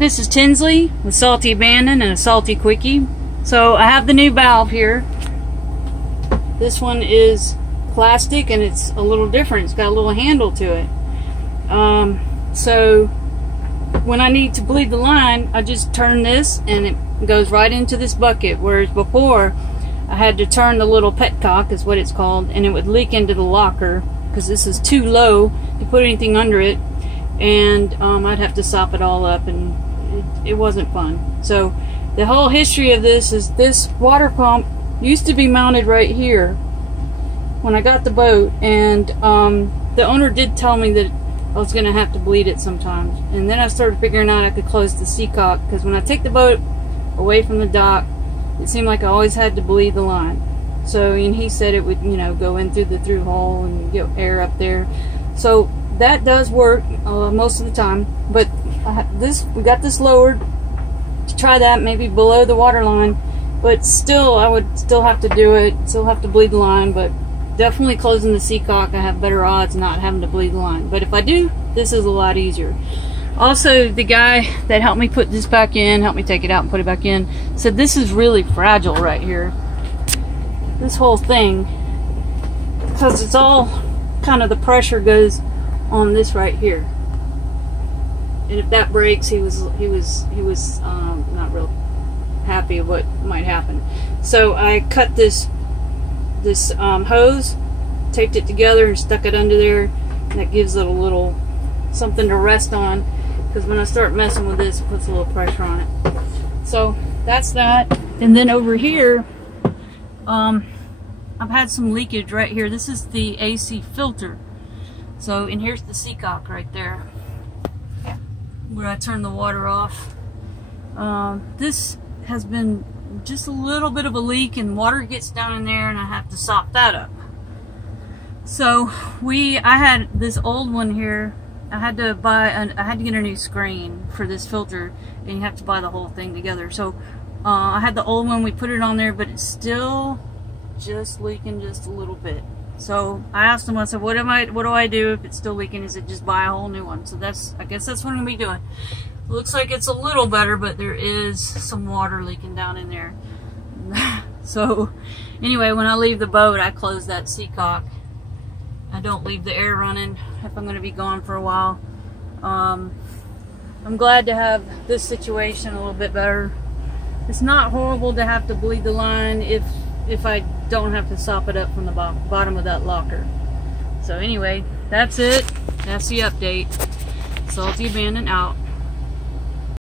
This is Tinsley with Salty Abandon and a Salty Quickie. So I have the new valve here. This one is plastic and it's a little different. It's got a little handle to it. So when I need to bleed the line, I just turn this and it goes right into this bucket. Whereas before, I had to turn the little petcock, is what it's called, and it would leak into the locker because this is too low to put anything under it. And I'd have to sop it all up, and it wasn't fun. So the whole history of this is this water pump used to be mounted right here when I got the boat, and the owner did tell me that I was going to have to bleed it sometimes. And then I started figuring out I could close the seacock, because when I take the boat away from the dock, it seemed like I always had to bleed the line. So, and he said it would, you know, go in through the through hole and get air up there. So that does work most of the time. But we got this lowered to try that, maybe below the water line. But still, I would still have to do it, still have to bleed the line. But definitely closing the seacock, I have better odds not having to bleed the line. But if I do, this is a lot easier. Also, the guy that helped me put this back in, helped me take it out and put it back in, said this is really fragile right here. This whole thing, because it's all kind of, the pressure goes on this right here. And if that breaks, he was not real happy of what might happen. So I cut this hose, taped it together and stuck it under there, and that gives it a little something to rest on, because when I start messing with this, it puts a little pressure on it. So that's that. And then over here, I've had some leakage right here. This is the AC filter. So, and here's the seacock right there, where I turn the water off. This has been just a little bit of a leak, and water gets down in there, and I have to sop that up. So I had this old one here. I had to get a new screen for this filter, and you have to buy the whole thing together. So I had the old one, we put it on there, but it's still just leaking just a little bit. So I asked him, I said, what do I do if it's still leaking? He said, just buy a whole new one. So I guess that's what I'm gonna be doing. Looks like it's a little better, but there is some water leaking down in there. So anyway, when I leave the boat, I close that seacock. I don't leave the air running if I'm going to be gone for a while. I'm glad to have this situation a little bit better. It's not horrible to have to bleed the line if I don't have to sop it up from the bottom of that locker. So anyway, that's it. That's the update. Salty Abandon out.